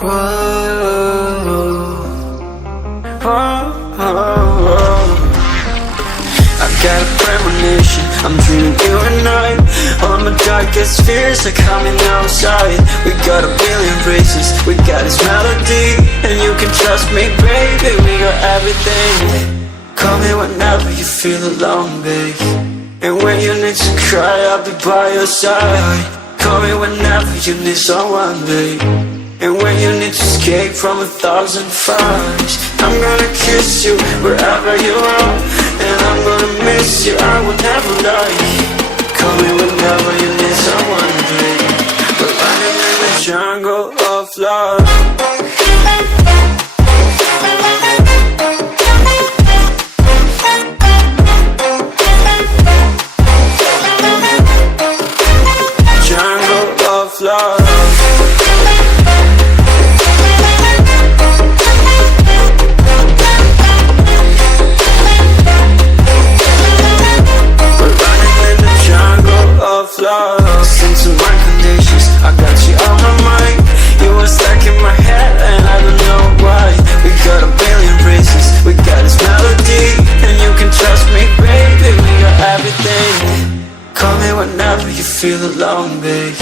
I got a premonition, I'm dreaming you and I. All my darkest fears are coming outside. We got a billion races, we got this melody. And you can trust me, baby, we got everything. Call me whenever you feel alone, babe. And when you need to cry, I'll be by your side. Call me whenever you need someone, babe. And when you need to escape from 1,000 fires, I'm gonna kiss you wherever you are. And I'm gonna miss you, I will never lie. Call me whenever you need someone, babe. We're running in the jungle of love. Love. We're running in the jungle of love. Listen to my conditions, I got you on my mind. You were stuck in my head and I don't know why. We got a billion reasons, we got this melody. And you can trust me, baby, we got everything. Call me whenever you feel alone, babe.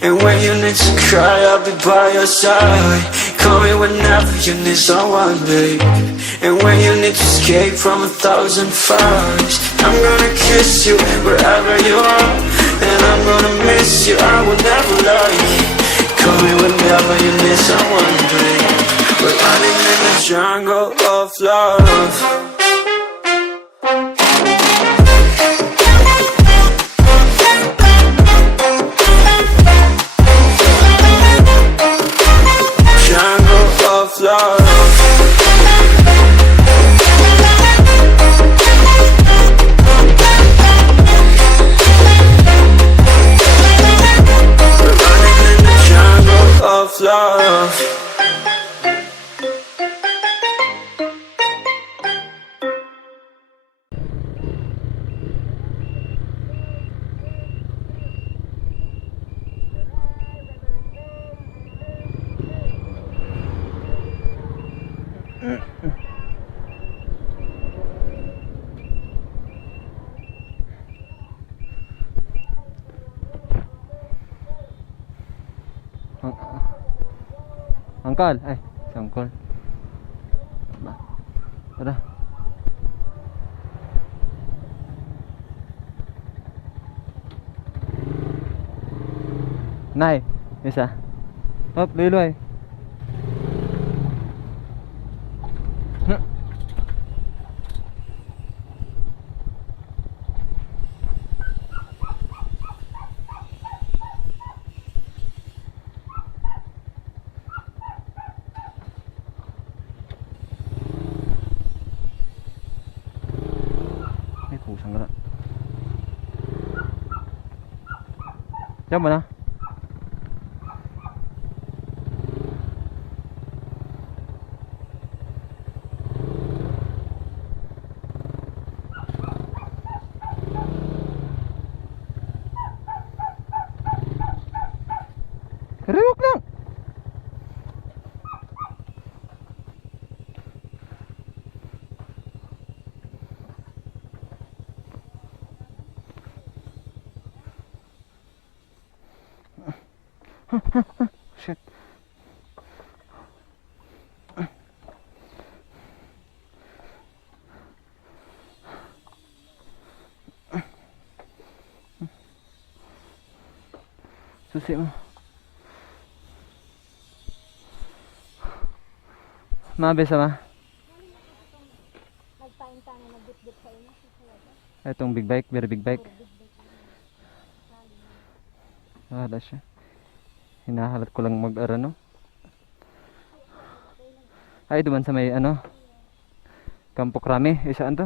And when you need to cry, I'll be by your side. Call me whenever you need someone, babe. And when you need to escape from 1,000 fires, I'm gonna kiss you wherever you are. And I'm gonna miss you, I will never lie. Call me whenever you need someone, babe. We're running in the jungle of love. Love. We're running in the jungle of love. Uncle, ay, si Uncle. Tara. Nay, isa. Hop, luloy. Pusang ka na. Diyan mo na. Rewak lang. Shit. Susi mo. Mabisa ma. Itong big bike, very big bike. Wala siya. Hinahalat ko lang mag-arano. Ay, duman sa may ano, Campo Crame, isaan to.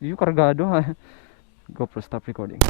Yung kargado ha. GoPro, stop recording.